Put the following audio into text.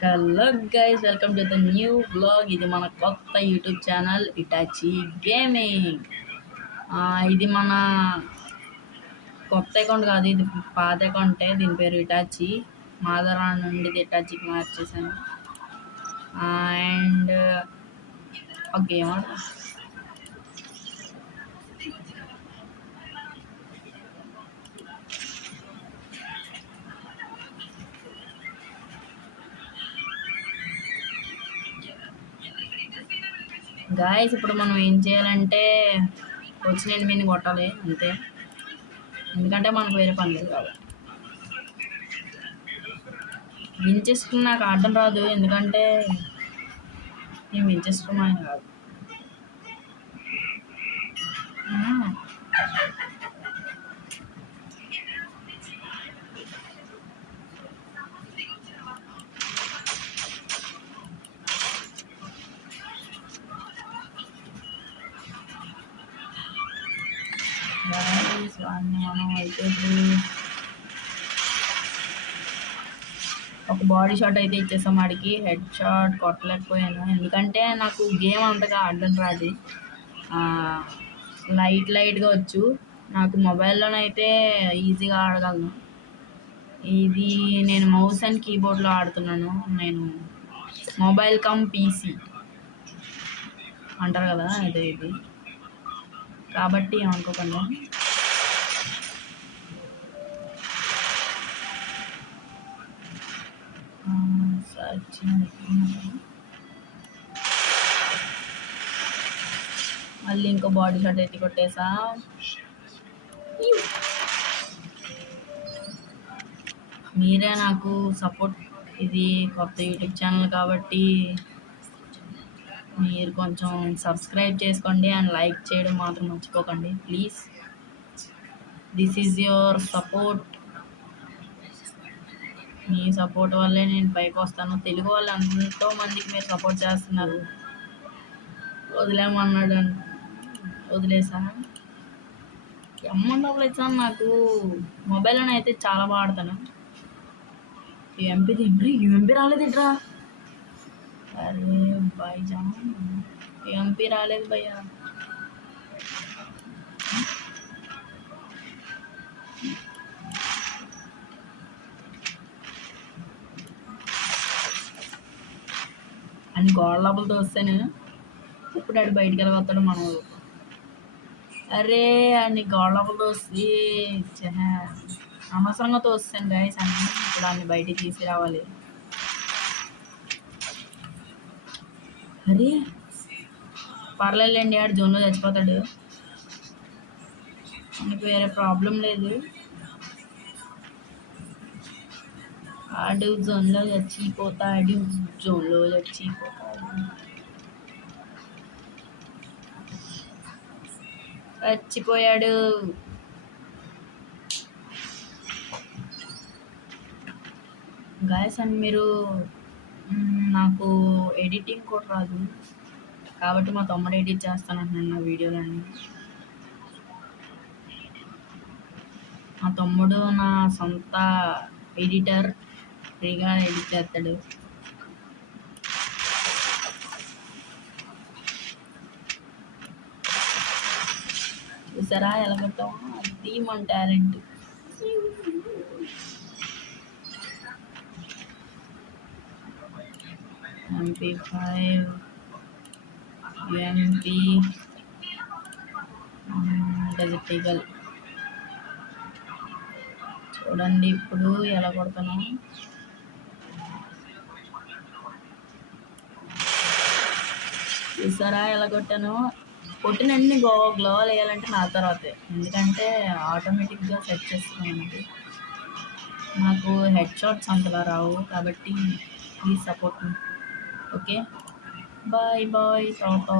Hello guys, welcome to the new blog. ఇది మన కొత్త యూట్యూబ్ ఛానల్ ఇటాచి గేమింగ్. ఇది మన కొత్త అకౌంట్ కాదు, ఇది పాత అకౌంటే. దీని పేరు ఇటాచి. మాదరా నుండి ఇటాచికి మార్చేసాను. అండ్ ఒక గేమ్ గాయస్. ఇప్పుడు మనం ఏం చేయాలంటే వచ్చిన ఎనిమిదిని కొట్టాలి అంతే, ఎందుకంటే మనకు వేరే పని లేదు కాబట్టి. వించేసుకుని నాకు ఆడటం రాదు, ఎందుకంటే నేను వించేసుకున్నాను కాదు. మనం అయితే ఒక బాడీ షాట్ అయితే ఇచ్చేసాం. ఆడికి హెడ్ షాట్ కొట్టలేకపోయాను, ఎందుకంటే నాకు గేమ్ అంతగా ఆడడం రాదు. లైట్గా వచ్చు. నాకు మొబైల్లోనైతే ఈజీగా ఆడగలను. ఇది నేను మౌస్ అండ్ కీబోర్డ్లో ఆడుతున్నాను. నేను మొబైల్ కమ్ పీసీ అంటారు కదా, అదే ఇది. కాబట్టి ఏమనుకోకుండా. మళ్ళీ ఇంకో బాడీ షాట్ ఎత్తి కొట్టేసా. మీరే నాకు సపోర్ట్. ఇది కొత్త యూట్యూబ్ ఛానల్ కాబట్టి మీరు కొంచెం సబ్స్క్రైబ్ చేసుకోండి అండ్ లైక్ చేయడం మాత్రం మర్చిపోకండి please. This is your support. Me support వల్లే నేను పైకి వస్తాను. తెలుగు వాళ్ళు ఎంతో మందికి మీరు సపోర్ట్ చేస్తున్నారు. వదిలేమన్నాడు, వదిలేసా. అమౌంట్ ఇచ్చాను. నాకు మొబైల్లోనే అయితే చాలా బాగా ఆడతాను. యూఎంపీ రాలేదుట్రా. అరే బాయ్ జాన్, యూఎంపీ రాలేదు భయ్యా. అని గోడ లోపలతో వస్తాను. ఇప్పుడు ఆడు బయటికి వెళ్ళగొస్తాడు మనం. అరే అన్ని గోడ లోపలతో వస్తే అనవసరంగా తోస్తాను గాయస్ అన్ని. ఇప్పుడు అన్ని బయటికి తీసుకురావాలి. అరే పర్లేదులేండి, ఆడు జోన్లో చచ్చిపోతాడు. మనకు వేరే ప్రాబ్లం లేదు. ఆడు జోన్లో చచ్చిపోతాడు. చచ్చిపోయాడు. గాయస్ అండ్ మీరు, నాకు ఎడిటింగ్ కూడా రాదు కాబట్టి మా తమ్ముడు ఎడిట్ చేస్తానంటున్నాను నా వీడియోలన్నీ. మా తమ్ముడు నా సొంత ఎడిటర్, ఫ్రీగా ఎడిట్ చేస్తాడు. చూసారా ఎలా కొట్టామో, అది మన talent. MP5 UMP dessert eagle. చూడండి ఇప్పుడు ఎలా కొడతాను. చూసారా ఎలా కొట్టాను. కొట్టినన్ని గ్లోవల్ వేయాలంటే నా తర్వాతే, ఎందుకంటే ఆటోమేటిక్గా సెట్ చేస్తున్నాను. నాకు హెడ్ షాట్స్ అంతలా రావు కాబట్టి please support me. Okay, bye bye, Tata.